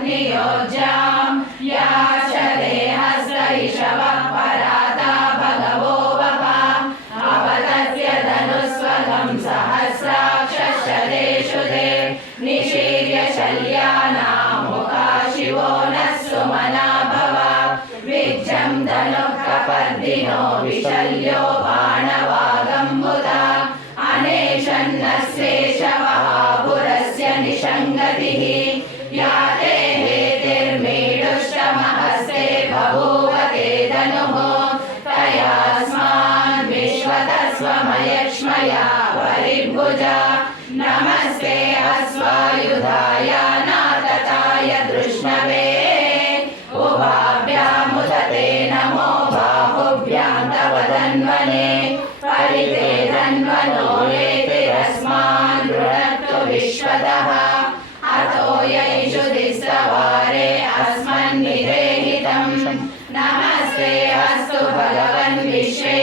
वयोराग्नियोज्यां या शरे हस्त इषवः पराता भगवो वपा अवतस्य धनुस्वगं सहस्राक्षशरेषु ते निशीर्य शल्यानामुखा शिवो नः सुमना भव विज्जं धनुः कपर्दिनो विशल्यो बाणवागम्बुधा अनेशन्नस्येषवहापुरस्य निषङ्गतिः या ते हेतिर्मीडुष्टमहस्ते बभूव ते धनुः तयास्मान् विश्वतः स्वमयक्ष्मया परिभुजा नमस्ते अश्वायुधाय नातताय धृष्णवे उभाभ्यामुदते नमो बाहुभ्यां तव धन्वने परिते धन्वनो वेतिरस्मान् गृणक्तु विश्वतः अतो यैषु दिस्तवारे अस्मन्निदेहितं नमस्ते अस्तु भगवन् विश्वे